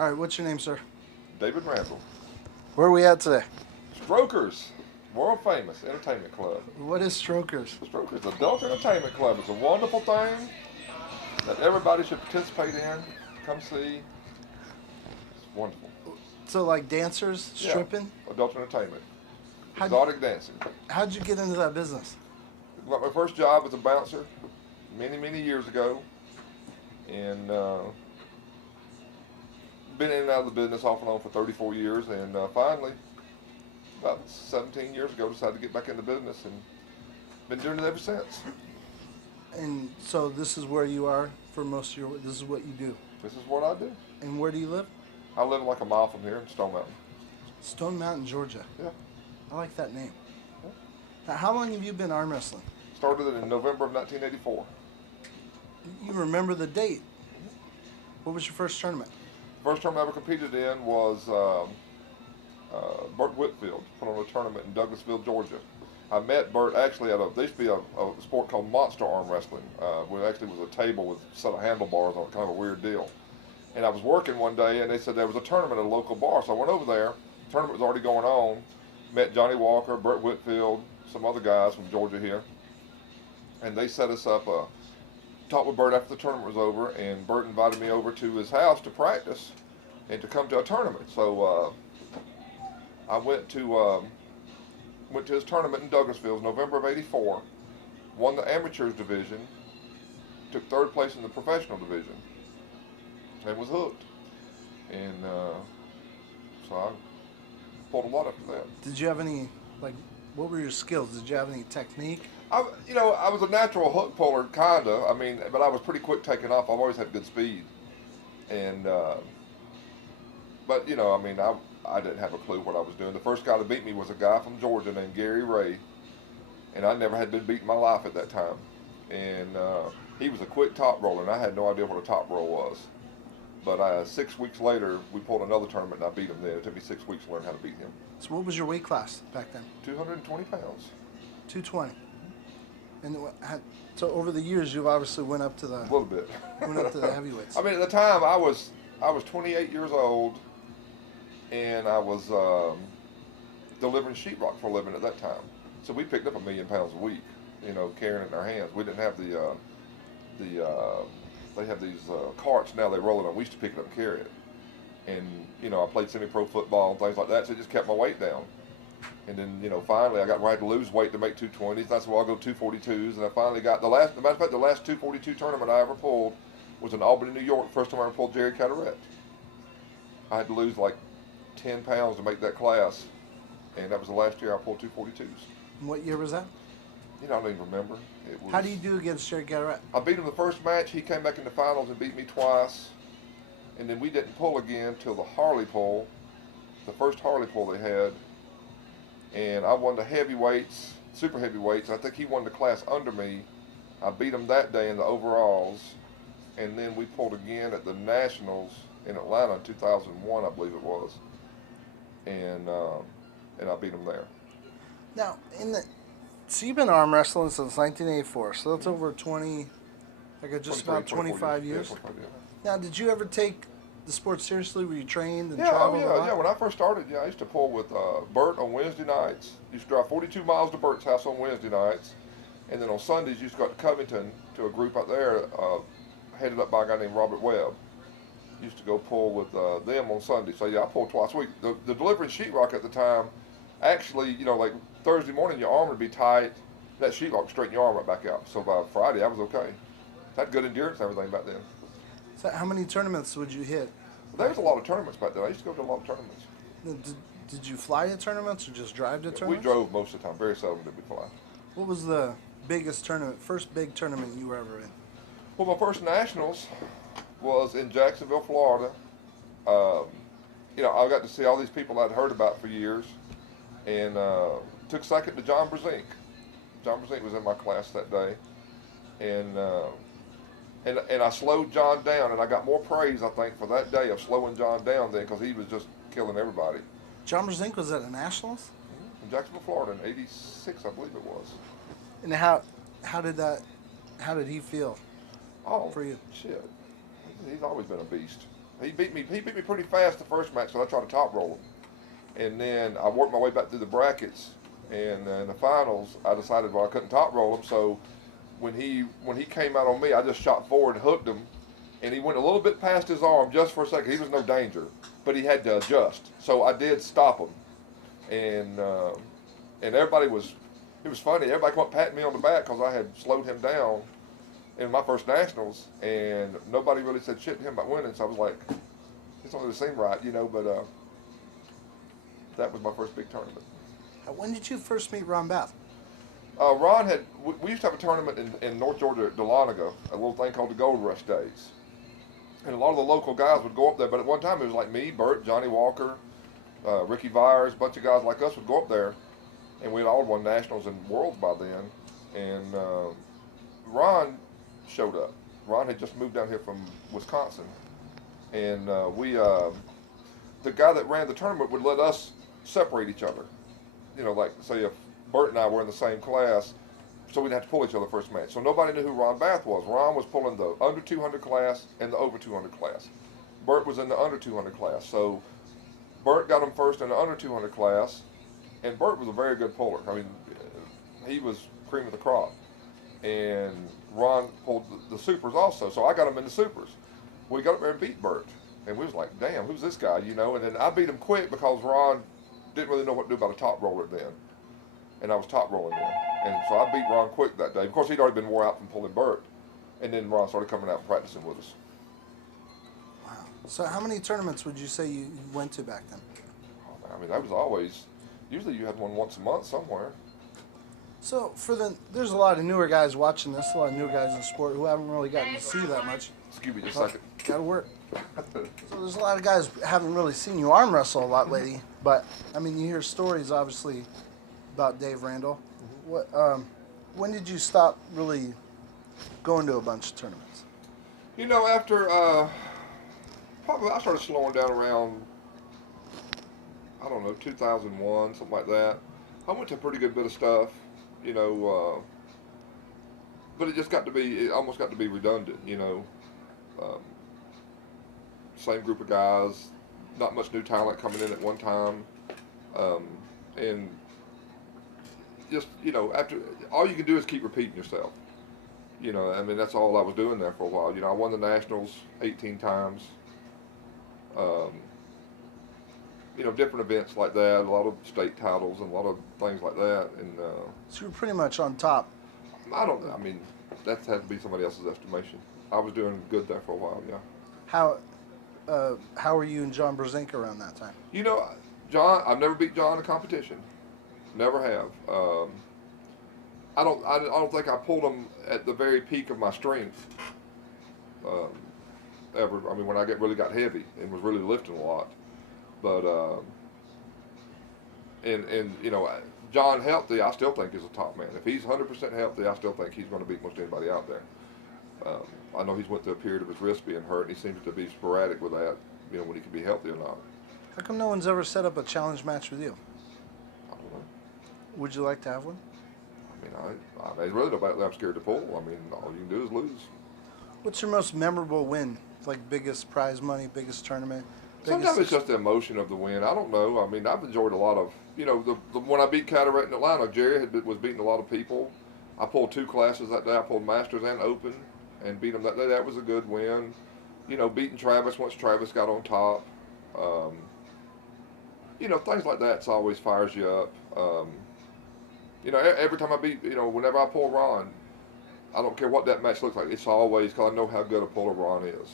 All right, what's your name, sir? David Randall. Where are we at today? Strokers, world famous entertainment club. What is Strokers? Strokers Adult Entertainment Club. It's a wonderful thing that everybody should participate in. Come see. It's wonderful. So, like dancers, Yeah, stripping? adult entertainment. How'd, Exotic dancing. how'd you get into that business? Got my first job as a bouncer many, many years ago. And been in and out of the business off and on for 34 years. And finally, about 17 years ago, decided to get back into business and been doing it ever since. And so this is where you are for most of your, this is what you do. This is what I do. And where do you live? I live like a mile from here in Stone Mountain. Stone Mountain, Georgia. Yeah. I like that name. Yeah. Now, how long have you been arm wrestling? Started it in November of 1984. You remember the date. What was your first tournament? First tournament I ever competed in was Burt Whitfield put on a tournament in Douglasville, Georgia. I met Burt actually at there used to be a sport called monster arm wrestling, where it actually was a table with a set of handlebars on it, kind of a weird deal. And I was working one day, and they said there was a tournament at a local bar, so I went over there. The tournament was already going on. Met Johnny Walker, Burt Whitfield, some other guys from Georgia here, and they set us up. Talked with Burt after the tournament was over, and Burt invited me over to his house to practice and to come to a tournament. So I went to his tournament in Douglasville, November of '84. Won the amateurs division, took third place in the professional division, and was hooked. And so I pulled a lot after that. Did you have any, like, what were your skills? Did you have any technique? I was a natural hook puller, kinda. I mean, but I was pretty quick taking off. I've always had good speed, and but I didn't have a clue what I was doing. The first guy to beat me was a guy from Georgia named Gary Ray, and I never had been beat in my life at that time. And he was a quick top roller, and I had no idea what a top roll was. But 6 weeks later, we pulled another tournament, and I beat him then. It took me 6 weeks to learn how to beat him. So what was your weight class back then? 220 pounds. 220. And so over the years, you've obviously went up to A little bit. the heavyweights. I mean, at the time, I was 28 years old, and I was delivering sheetrock for a living at that time. So we picked up 1 million pounds a week, carrying it in our hands. We didn't have they have these carts now, they roll it on. We used to pick it up and carry it. And, I played semi-pro football and things like that, so it just kept my weight down. And then, finally I got where I had to lose weight to make 220s. That's why I'll go 242s. And I finally got, the last 242 tournament I ever pulled was in Albany, New York. First time I ever pulled Jerry Cataract. I had to lose like 10 pounds to make that class. And that was the last year I pulled 242s. And what year was that? I don't even remember. How do you do against Jerry Cataract? I beat him the first match. He came back in the finals and beat me twice. And then we didn't pull again till the Harley pull, the first Harley pull they had. And I won the heavyweights, super heavyweights. I think he won the class under me. I beat him that day in the overalls. And then we pulled again at the Nationals in Atlanta in 2001, I believe it was. And I beat him there. Now, so you've been arm wrestling since 1984, so that's over 20, just about 25 years. Yeah, 25 years. Now, did you ever take the sport seriously? Were you trained and Yeah, traveled a lot? yeah. When I first started, I used to pull with Burt on Wednesday nights. Used to drive 42 miles to Burt's house on Wednesday nights. And then on Sundays, used to go to Covington to a group out there headed up by a guy named Robert Webb. Used to go pull with them on Sunday. So, I pulled twice a week. The delivering sheetrock at the time, actually, like Thursday morning, your arm would be tight. That sheetrock straighten your arm right back out. So by Friday, I was okay. I had good endurance and everything back then. So how many tournaments would you hit? There was a lot of tournaments back then. I used to go to a lot of tournaments. Did you fly to tournaments or just drive to tournaments? We drove most of the time. Very seldom did we fly. What was the first big tournament you were ever in? Well, my first nationals was in Jacksonville, Florida. I got to see all these people I'd heard about for years, and took second to John Brezink. John Brezink was in my class that day, and I slowed John down, and I got more praise, I think, for that day of slowing John down then, because he was just killing everybody. John Brezink was at a Nationals? In Jacksonville, Florida, in '86, I believe it was. And how did he feel? Oh, for you? Shit. He's always been a beast. He beat me pretty fast the first match, so I tried to top roll him. And then I worked my way back through the brackets, and in the finals, I decided, well, I couldn't top roll him, so when he came out on me, I just shot forward and hooked him, and he went a little bit past his arm just for a second. He was no danger, but he had to adjust. So I did stop him, and everybody was, it was funny. Everybody come up patting me on the back because I had slowed him down in my first nationals, and nobody really said shit to him about winning. So I was like, it's only the same right, you know. But that was my first big tournament. When did you first meet Ron Bath? Ron had, we used to have a tournament in North Georgia at Dahlonega, a little thing called the Gold Rush Days. And a lot of the local guys would go up there, but at one time it was like me, Bert, Johnny Walker, Ricky Vyers, a bunch of guys like us would go up there, and we had all won nationals and worlds by then. And Ron showed up. Ron had just moved down here from Wisconsin, and the guy that ran the tournament would let us separate each other. You know, like say if Bert and I were in the same class, so we'd have to pull each other first match. So nobody knew who Ron Bath was. Ron was pulling the under 200 class and the over 200 class. Bert was in the under 200 class. So Bert got him first in the under 200 class, and Bert was a very good puller. I mean, he was cream of the crop. And Ron pulled the supers also, so I got him in the supers. We got up there and beat Bert, and we was like, damn, who's this guy, you know? And then I beat him quick because Ron didn't really know what to do about a top roller then, and I was top rolling then. And so I beat Ron quick that day. Of course, he'd already been wore out from pulling Bert, and then Ron started coming out and practicing with us. Wow. So how many tournaments would you say you went to back then? Oh, I mean, that was always, usually you had one once a month somewhere. So there's a lot of newer guys watching this, a lot of newer guys in the sport who haven't really gotten to see that much. Excuse me just a second. Gotta work. So there's a lot of guys who haven't really seen you arm wrestle a lot lately, but I mean, you hear stories obviously about Dave Randall. What, when did you stop really going to a bunch of tournaments? You know, after probably I started slowing down around, I don't know, 2001, something like that. I went to a pretty good bit of stuff, you know, but it almost got to be redundant, you know. Same group of guys, not much new talent coming in at one time, and just, you know, after, all you can do is keep repeating yourself. You know, I mean, that's all I was doing there for a while. You know, I won the Nationals 18 times. You know, different events like that, a lot of state titles and a lot of things like that. And so you're pretty much on top. I mean, that had to be somebody else's estimation. I was doing good there for a while, yeah. How were you and John Brzezinski around that time? You know, John, I've never beat John in a competition. Never have. I don't think I pulled him at the very peak of my strength. Ever. I mean, when I really got heavy and was really lifting a lot. But and you know, John healthy, I still think is a top man. If he's 100% healthy, I still think he's going to beat most anybody out there. I know he's went through a period of his wrist being hurt, and he seems to be sporadic with that. You know, when he can be healthy or not. How come no one's ever set up a challenge match with you? I don't know. Would you like to have one? I mean, there's really nobody that I'm scared to pull. I mean, all you can do is lose. What's your most memorable win? Like biggest prize money, biggest tournament? Sometimes it's just the emotion of the win. I don't know. I mean, I've enjoyed a lot of, you know, when I beat Cataract in Atlanta, Jerry was beating a lot of people. I pulled 2 classes that day. I pulled Masters and Open and beat them that day. That was a good win. You know, beating Travis once Travis got on top. You know, things like that always fires you up. You know, every time I beat, you know, whenever I pull Ron, I don't care what that match looks like. It's always, because I know how good a puller Ron is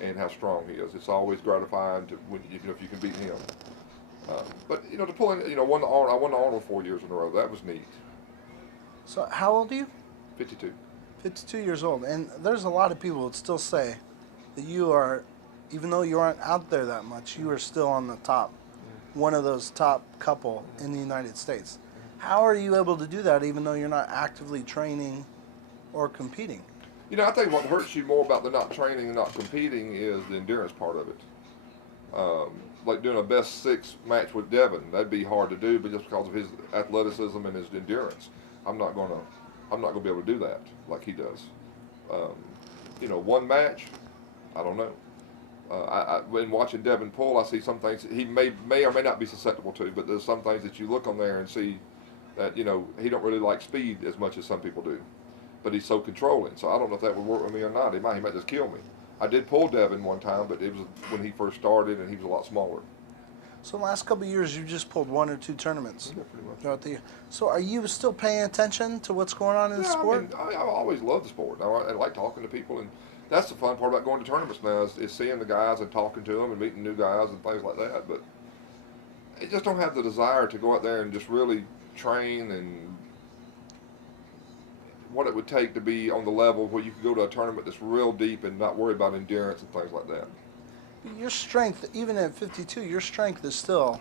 and how strong he is. It's always gratifying to when, you know, if you can beat him. But you know, to pull in, you know, I won the Arnold 4 years in a row. That was neat. So how old are you? 52. 52 years old, and there's a lot of people that still say that you are, even though you aren't out there that much, you are still on the top, one of those top couple in the United States. How are you able to do that even though you're not actively training or competing? You know, I think what hurts you more about the not training and not competing is the endurance part of it. Like doing a best 6 match with Devin, that'd be hard to do, but just because of his athleticism and his endurance, I'm not gonna be able to do that like he does. You know, 1 match, I don't know. When watching Devin pull, I see some things he may or may not be susceptible to, but there's some things that you look on there and see that, you know, he don't really like speed as much as some people do, but he's so controlling. So I don't know if that would work with me or not. He might just kill me. I did pull Devin one time, but it was when he first started and he was a lot smaller. So the last couple of years, you just pulled 1 or 2 tournaments Yeah, pretty much. throughout the year. So are you still paying attention to what's going on in the sport? I mean, I always loved the sport. I like talking to people, and that's the fun part about going to tournaments now is seeing the guys and talking to them and meeting new guys and things like that. But I just don't have the desire to go out there and just really train and what it would take to be on the level where you could go to a tournament that's real deep and not worry about endurance and things like that. Your strength, even at 52, your strength is still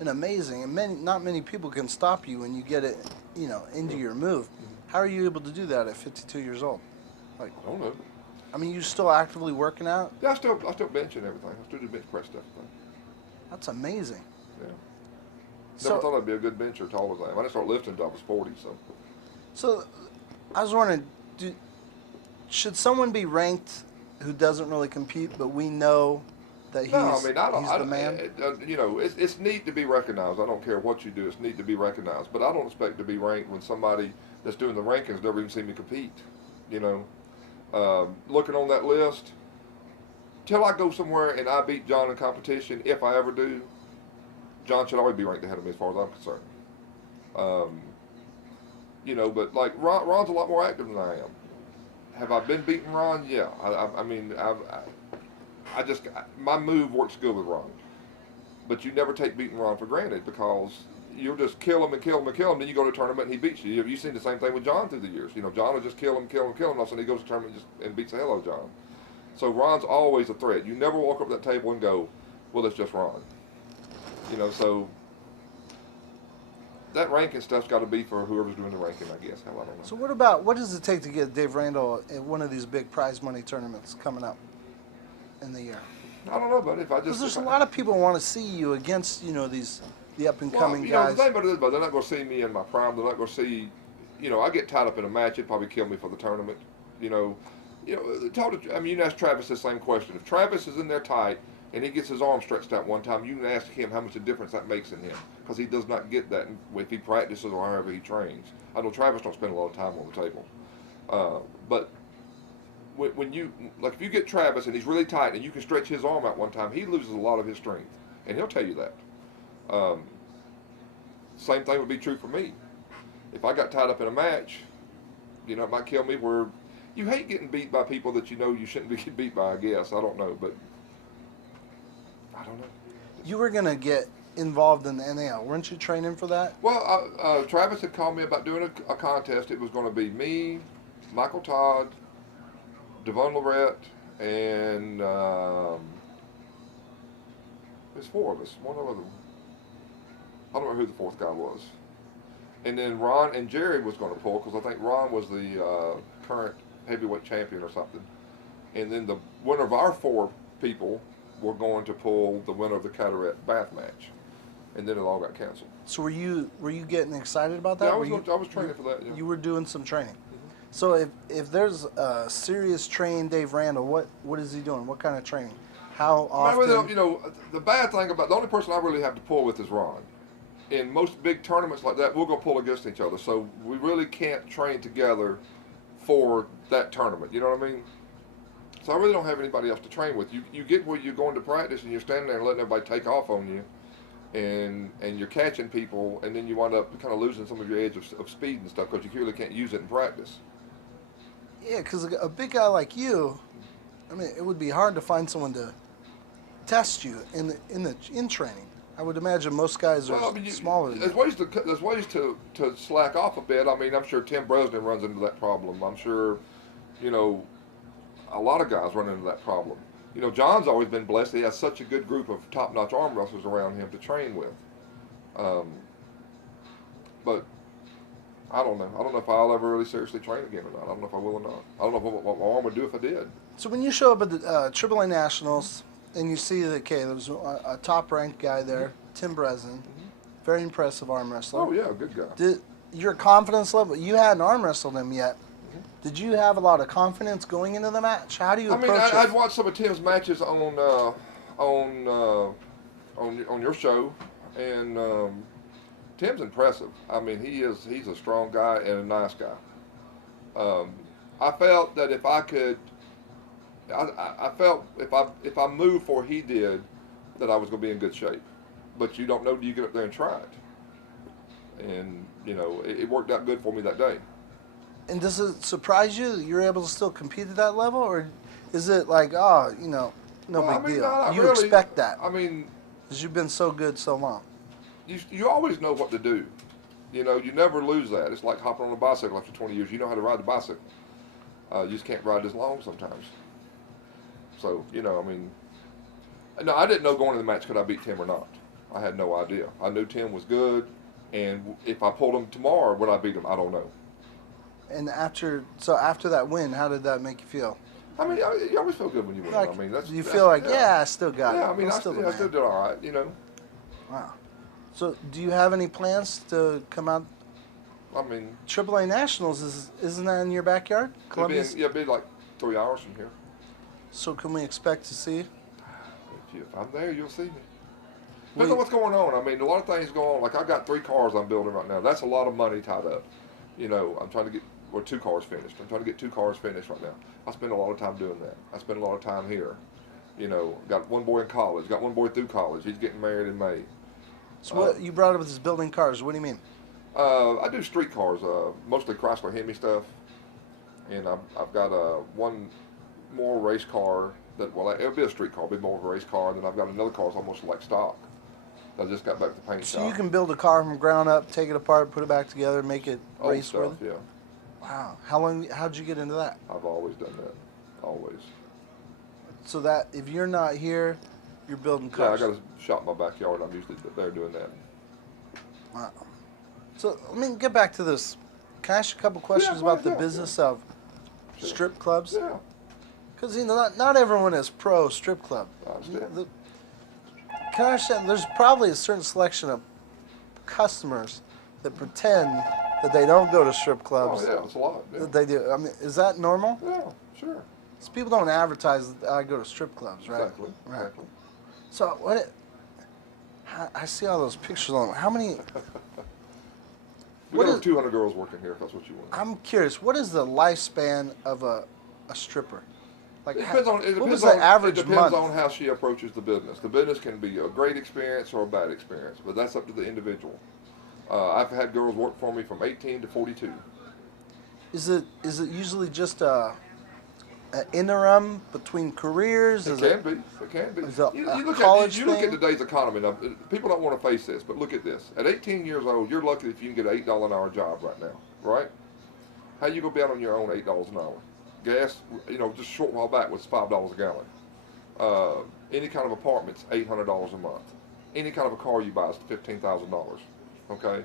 an amazing, and not many people can stop you when you get it, you know, into your move. How are you able to do that at 52 years old? Like, I don't know. I mean, you still actively working out? Yeah, I still bench and everything. I still do bench press stuff. That's amazing. Yeah. So- Never thought I'd be a good bencher as tall as I am. I didn't start lifting until I was 40, so. So, I was wondering, should someone be ranked who doesn't really compete, but we know that he's, No, I mean, he's the man? you know, it's neat to be recognized. I don't care what you do. It's neat to be recognized. But I don't expect to be ranked when somebody that's doing the rankings never even seen me compete. You know, looking on that list, till I go somewhere and I beat John in competition, if I ever do, John should always be ranked ahead of me as far as I'm concerned. You know, but like Ron's a lot more active than I am. Have I been beating Ron? Yeah. I mean, my move works good with Ron. But you never take beating Ron for granted because you'll just kill him and kill him and kill him. Then you go to a tournament and he beats you. You've seen the same thing with John through the years. You know, John will just kill him. And all of a sudden he goes to a tournament and beats the hell out of John. So Ron's always a threat. You never walk up to that table and go, well, it's just Ron. You know, so that ranking stuff's got to be for whoever's doing the ranking, I guess. Hell, I don't know. So what does it take to get Dave Randall at one of these big prize money tournaments coming up in the year? I don't know, but if I just... Because there's a lot of people want to see you against, you know, the up-and-coming you know, guys. the thing about it is, but they're not going to see me in my prime. They're not going to see, you know, I get tied up in a match, it'd probably kill me for the tournament. You know, I mean, you can ask Travis the same question. If Travis is in there tight and he gets his arm stretched out one time, you can ask him how much a difference that makes in him, because he does not get that if he practices or however he trains. I know Travis don't spend a lot of time on the table, but when you, like, if you get Travis and he's really tight and you can stretch his arm out one time, he loses a lot of his strength, and he'll tell you that. Same thing would be true for me. If I got tied up in a match, you know, it might kill me. Where you hate getting beat by people that you know you shouldn't be getting beat by, I guess. I don't know, but I don't know. You were going to get involved in the NAL. Weren't you training for that? Well, Travis had called me about doing a contest. It was going to be me, Michael Todd, Devon Lorette, and there's 4 of us. One other. I don't remember who the 4th guy was. And then Ron and Jerry was going to pull, because I think Ron was the current heavyweight champion or something. And then the winner of our 4 people were going to pull the winner of the Cataract Bath match. And then it all got canceled. So were you getting excited about that? Yeah, I was training for that. Yeah. You were doing some training. So if there's a serious trained Dave Randall, what is he doing? What kind of training? How often? I really don't, you know, the bad thing about the only person I really have to pull with is Ron. In most big tournaments like that, we're going to pull against each other. So we really can't train together for that tournament. You know what I mean? So I really don't have anybody else to train with. You get where you're going to practice and you're standing there and letting everybody take off on you, and you're catching people, and then you wind up kind of losing some of your edge of speed and stuff because you really can't use it in practice. Yeah, because a big guy like you, I mean, it would be hard to find someone to test you in training. I would imagine most guys are smaller than there's ways to slack off a bit. I mean, I'm sure Tim Bresnan runs into that problem. I'm sure, you know, a lot of guys run into that problem. You know, John's always been blessed. He has such a good group of top-notch arm wrestlers around him to train with. But I don't know. I don't know if I'll ever really seriously train again or not. I don't know if I will or not. I don't know what my arm would do if I did. So when you show up at the AAA Nationals and you see that, okay, there was a top-ranked guy there, Tim Bresnan, very impressive arm wrestler. Oh, yeah, good guy. Your confidence level, you hadn't arm wrestled him yet. Did you have a lot of confidence going into the match? How do you I mean, approach I'd it? watched some of Tim's matches on your show, and Tim's impressive. I mean, he's a strong guy and a nice guy. I felt that if I could, I felt if I moved for he did, that I was going to be in good shape. But you don't know till you get up there and try it. And it worked out good for me that day. And does it surprise you that you're able to still compete at that level, or is it like, oh, no Well, big deal? no, not You really. expect that I mean, because you've been so good so long. you always know what to do. You never lose that. It's like hopping on a bicycle after 20 years. You know how to ride the bicycle. You just can't ride as long sometimes. So, I mean, no, I didn't know going into the match could I beat Tim or not. I had no idea. I knew Tim was good, and if I pulled him tomorrow, would I beat him? I don't know. And after that win, how did that make you feel? I mean, you always feel good when you win. Like, I mean, that's you feel like, yeah, I still got it. yeah. I mean, I'm I still still, the I still man. did all right. Wow. So, do you have any plans to come out? I mean, AAA Nationals isn't that in your backyard, Columbia? it'd be like 3 hours from here. So, can we expect to see? If I'm there, you'll see me. Depends on what's going on. I mean, a lot of things go on. Like, I've got 3 cars I'm building right now. That's a lot of money tied up. I'm trying to get 2 cars finished. I'm trying to get 2 cars finished right now. I spend a lot of time doing that. I spend a lot of time here. Got one boy in college. Got one boy through college. He's getting married in May. So, what you brought up is building cars. What do you mean? I do street cars, mostly Chrysler Hemi stuff. And I've got one more race car it'll be a street car, it'll be more of a race car. And then I've got another car that's almost like stock. I just got back to the paint shop. So you can build a car from ground up, take it apart, put it back together, make it Old race stuff, worthy? yeah. Wow. How'd you get into that? I've always done that. Always. So that if you're not here, you're building Yeah, cars. I got a shop in my backyard. I'm usually there doing that. Wow. So let me get back to this. Can I ask you a couple questions about the business of Sure. strip clubs? Yeah, Because not everyone is pro strip club. I understand. Can I understand? There's probably a certain selection of customers that pretend that they don't go to strip clubs. Oh, yeah, it's a lot. Yeah, That they do. I mean, is that normal? yeah, sure. So people don't advertise that I go to strip clubs, right? Exactly. Right. Exactly. So I see all those pictures on. How many? We What got over is- 200 girls working here, if that's what you want. I'm curious. What is the lifespan of a stripper? Like, It depends on. It what was depends the on. average It depends month? on how she approaches the business. The business can be a great experience or a bad experience, but that's up to the individual. I've had girls work for me from 18 to 42. Is it usually just an interim between careers? It can be. It can be. Is it You a look college you look at thing? today's economy. Now, people don't want to face this, but look at this. At 18 years old, you're lucky if you can get an $8 an hour job right now, right? How you gonna be out on your own $8 an hour? Gas, just a short while back was $5 a gallon. Any kind of apartment's $800 a month. Any kind of a car you buy is $15,000. Okay,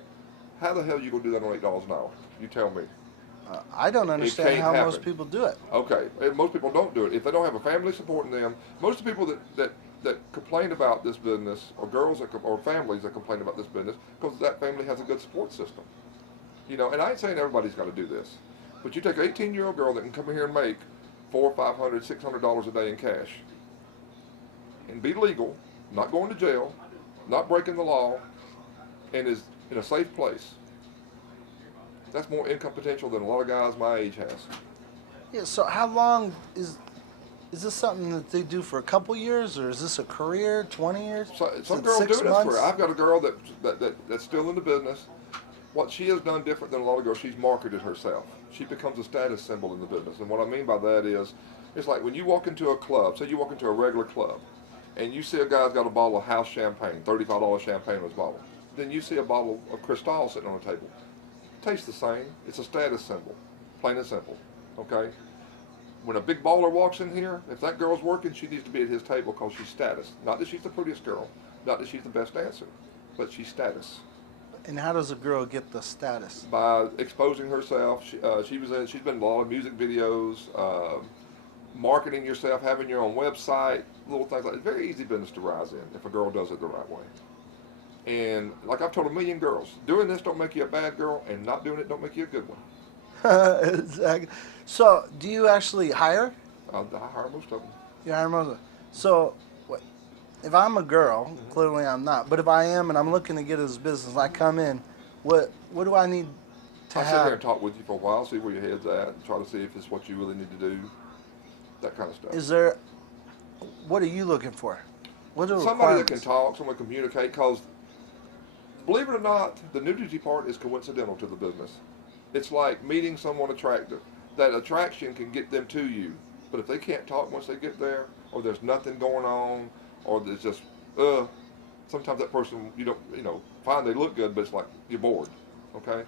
how the hell you gonna do that on $8 an hour? You tell me. I don't understand can't how most happen. people do it. Okay, and most people don't do it. If they don't have a family supporting them, most of the people that complain about this business, or girls or families that complain about this business, because that family has a good support system. And I ain't saying everybody's got to do this, but you take an 18-year-old girl that can come here and make $400, $500, $600 a day in cash, and be legal, not going to jail, not breaking the law, and is in a safe place. That's more income potential than a lot of guys my age has. Yeah. So how long is this something that they do for a couple years, or is this a career? 20 years? So, Is some it girls do 6 it. That's months? where I've got a girl that's still in the business. What she has done different than a lot of girls, she's marketed herself. She becomes a status symbol in the business. And what I mean by that is, it's like when you walk into a club, say you walk into a regular club, and you see a guy's got a bottle of house champagne, $35 champagne in his bottle. Then you see a bottle of Cristal sitting on the table. Tastes the same. It's a status symbol, plain and simple. Okay. When a big baller walks in here, if that girl's working, she needs to be at his table because she's status. Not that she's the prettiest girl, not that she's the best dancer, but she's status. And how does a girl get the status? By exposing herself, she's been in a lot of music videos, marketing yourself, having your own website, little things like that. It's very easy business to rise in if a girl does it the right way. And like I've told a million girls, doing this don't make you a bad girl, and not doing it don't make you a good one. Exactly. So, do you actually hire? I hire most of them. You hire most of them. So, what, if I'm a girl, clearly I'm not, but if I am and I'm looking to get this business, I come in, what do I need to I sit here have? and talk with you for a while, see where your head's at, and try to see if it's what you really need to do, that kind of stuff. Is there, what are you looking for? What are the Somebody that requirements? can talk, someone can communicate, because believe it or not, the nudity part is coincidental to the business. It's like meeting someone attractive. That attraction can get them to you, but if they can't talk once they get there, or there's nothing going on, or there's just sometimes that person fine they look good, but it's like you're bored. Okay.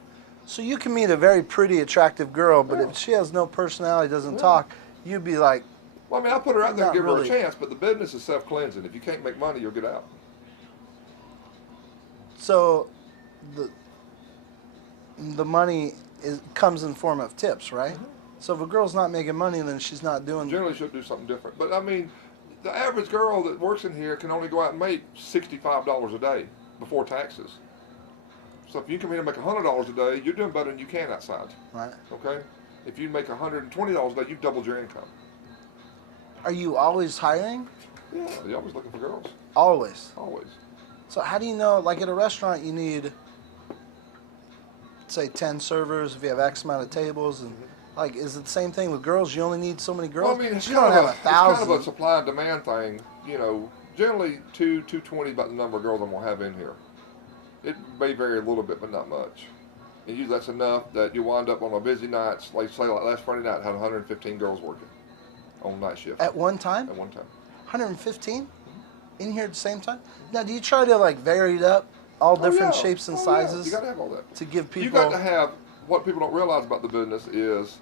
So you can meet a very pretty, attractive girl, but Yeah. if she has no personality, doesn't Yeah. talk, you'd be like, Well, I mean, I put her out there and Not give her a really. chance, but the business is self-cleansing. If you can't make money, you'll get out. so the money comes in form of tips, right? So if a girl's not making money, then she's not doing. Generally, should do something different. But I mean, the average girl that works in here can only go out and make $65 a day before taxes. So if you come in and make $100 a day, you're doing better than you can outside. Right. Okay. If you make $120 a day, you've doubled your income. Are you always hiring? Yeah, you're always looking for girls. Always. Always. So how do you know? Like at a restaurant, you need, say, 10 servers if you have X amount of tables, and like, is it the same thing with girls? You only need so many girls. Well, I mean, it's you kind, don't of have it's kind of a 1,000. supply and demand thing. Generally 220 about the number of girls I'm gonna have in here. It may vary a little bit, but not much. And usually that's enough that you wind up on a busy night, like say like last Friday night, had 115 girls working on night shift At one time, at one time. 115 in here at the same time. Now, do you try to like vary it up, all different Yeah. shapes and Yeah. sizes, You got to have all that. to give people? You got to have what people don't realize about the business is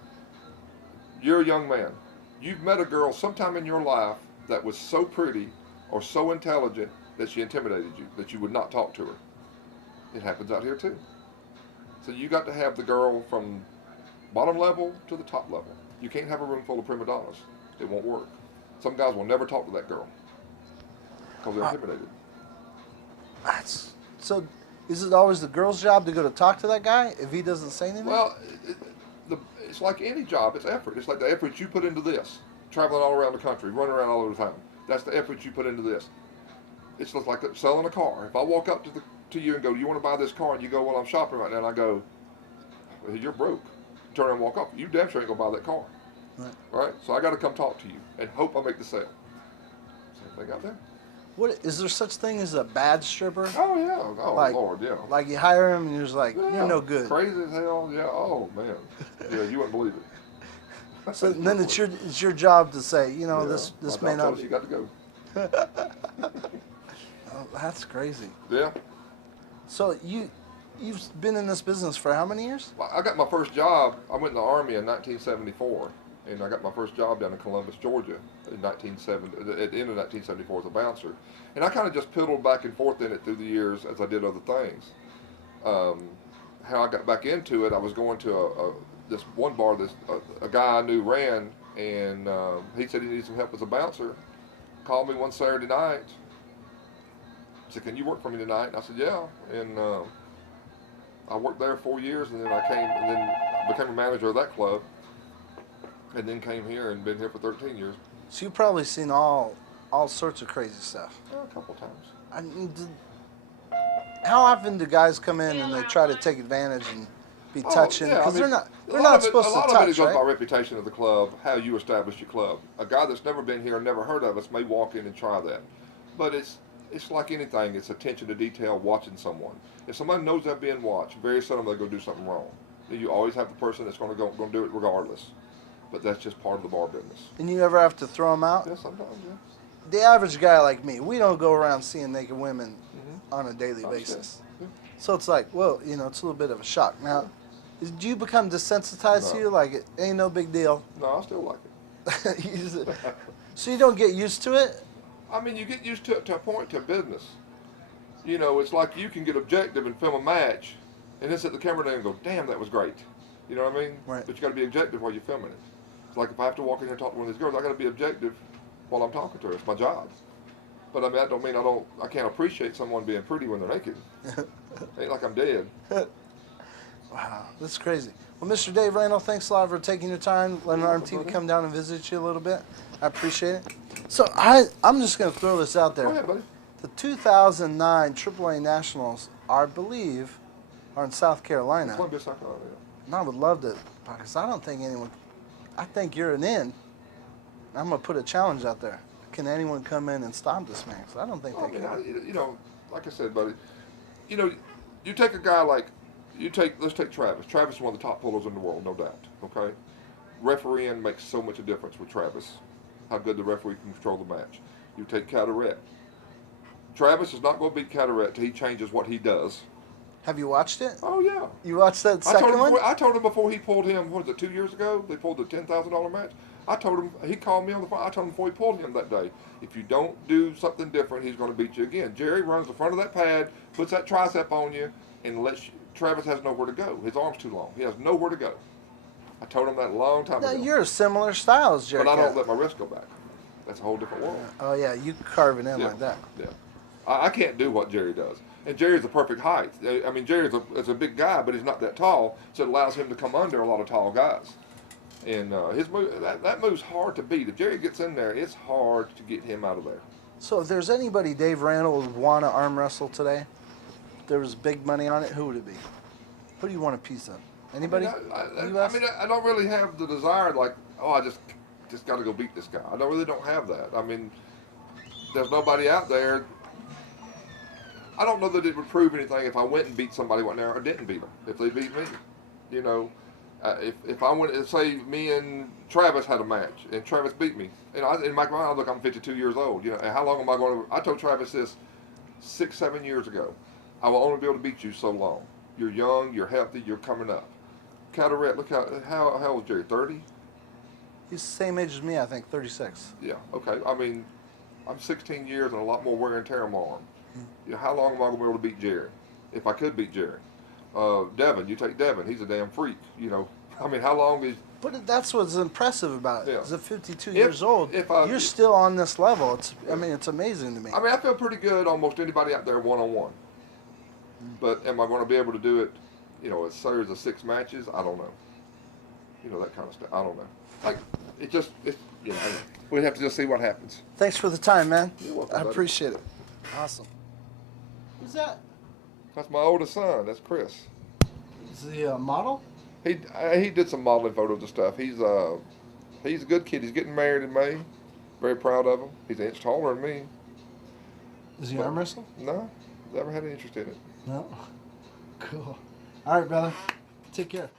you're a young man. You've met a girl sometime in your life that was so pretty or so intelligent that she intimidated you, that you would not talk to her. It happens out here too. So you got to have the girl from bottom level to the top level. You can't have a room full of prima donnas. It won't work. Some guys will never talk to that girl because they're intimidated. That's so. Is it always the girl's job to go to talk to that guy if he doesn't say anything? Well, it's like any job. It's effort. It's like the effort you put into this, traveling all around the country, running around all over town. That's the effort you put into this. It's just like selling a car. If I walk up to you and go, "Do you want to buy this car?" and you go, "Well, I'm shopping right now," and I go, well, "You're broke." Turn around and walk off. You damn sure ain't gonna buy that car, right? So I got to come talk to you and hope I make the sale. Same thing out there. What is there such thing as a bad stripper? Oh yeah. Oh Like- Lord, yeah. Like you hire him and you're just like, Yeah. you're no good. Crazy as hell. Yeah. Oh man. Yeah, you wouldn't believe it. So then it's your job to say, Yeah. this My may dad told not us be. You got to go. Oh, that's crazy. Yeah. So you've been in this business for how many years? Well, I got my first job. I went in the Army in 1974, and I got my first job down in Columbus, Georgia, in 1970. At the end of 1974 as a bouncer, and I kind of just piddled back and forth in it through the years as I did other things. How I got back into it, I was going to this one bar. A guy I knew ran, and he said he needed some help as a bouncer. Called me one Saturday night. Said, "Can you work for me tonight?" And I said, "Yeah." And I worked there 4 years, and then became a manager of that club, and then came here and been here for 13 years. So you've probably seen all sorts of crazy stuff. Yeah, a couple times. I mean, how often do guys come in and they try to take advantage and be touching? yeah, I Because mean, they're not supposed a to lot of it touch, goes by right? reputation of the club, how you establish your club. A guy that's never been here and never heard of us may walk in and try that, but it's like anything. It's attention to detail, watching someone. If somebody knows they're being watched, very seldom they'll go do something wrong. You always have the person that's going to do it regardless. But that's just part of the bar business. And you ever have to throw them out? Yeah, sometimes, yeah. The average guy like me, we don't go around seeing naked women on a daily Oh, basis. yeah. So it's like, well, it's a little bit of a shock. Now, do you become desensitized to No. you? Like, it ain't no big deal. No, I still like it. So you don't get used to it? I mean, you get used to it to a point to business. It's like you can get objective and film a match, and then sit the camera down and go, "Damn, that was great." You know what I mean? Right. But you got to be objective while you're filming it. It's like if I have to walk in here and talk to one of these girls, I got to be objective while I'm talking to her. It's my job. But I mean, that don't mean I can't appreciate someone being pretty when they're naked. Ain't like I'm dead. Wow, that's crazy. Well, Mr. Dave Randall, thanks a lot for taking your time, letting RMTV come down and visit you a little bit. I appreciate it. So I'm just going to throw this out there. Go ahead, buddy. The 2009 AAA Nationals, I believe, are in South Carolina. Columbia, South Carolina. And I would love to, because I don't think anyone, I think you're an in. I'm going to put a challenge out there. Can anyone come in and stop this man? 'Cause I don't think they can. You know, like I said, buddy, you know, you take a guy like, let's take Travis. Travis is one of the top pullers in the world, no doubt, okay? Refereeing makes so much a difference with Travis, how good the referee can control the match. You take Carteret. Travis is not going to beat Carteret till he changes what he does. Have you watched it? Oh, yeah. You watched that second one? I told him before he pulled him, what was it, 2 years ago? They pulled the $10,000 match. I told him, he called me on the phone. I told him before he pulled him that day, if you don't do something different, he's going to beat you again. Jerry runs the front of that pad, puts that tricep on you, and Travis has nowhere to go. His arm's too long. He has nowhere to go. I told him that a long time Now, ago. you're similar styles, Jerry. But I don't let my wrist go back. That's a whole different world. Oh, yeah, you carve it in like that. Yeah. I can't do what Jerry does. And Jerry's the perfect height. I mean, Jerry's is a big guy, but he's not that tall, so it allows him to come under a lot of tall guys. And his move, that move's hard to beat. If Jerry gets in there, it's hard to get him out of there. So if there's anybody Dave Randall would want to arm wrestle today, if there was big money on it, who would it be? Who do you want a piece of? Anybody? I don't really have the desire, like, oh, I just got to go beat this guy. I really don't have that. I mean, there's nobody out there. I don't know that it would prove anything if I went and beat somebody right now or didn't beat them. If they beat me, you know, if I went and say me and Travis had a match and Travis beat me, and in my mind, look, I'm 52 years old. You know, and how long am I going to? I told Travis this 6-7 years ago. I will only be able to beat you so long. You're young, you're healthy, you're coming up. Carteret, look how old is Jerry? 30? He's the same age as me, I think, 36. Yeah. Okay. I mean, I'm 16 years and a lot more wear and tear on my arm. You know, how long am I going to be able to beat Jerry? If I could beat Jerry. Devin, you take Devin. He's a damn freak. You know, I mean, how long is... But that's what's impressive about it. Yeah. Is at 52 years old, you're still on this level. I mean, it's amazing to me. I mean, I feel pretty good almost anybody out there one-on-one. But am I going to be able to do it, you know, a series of 6 matches? I don't know. You know, that kind of stuff. I don't know. Like, you know, we'd have to just see what happens. Thanks for the time, man. You're welcome, I buddy. appreciate it. Awesome. Who's that? That's my oldest son. That's Chris. Is he a model? He did some modeling photos and stuff. He's a good kid. He's getting married in May. Very proud of him. He's an inch taller than me. Does he arm wrestle? No, never had any interest in it. No. Cool. All right, brother. Take care.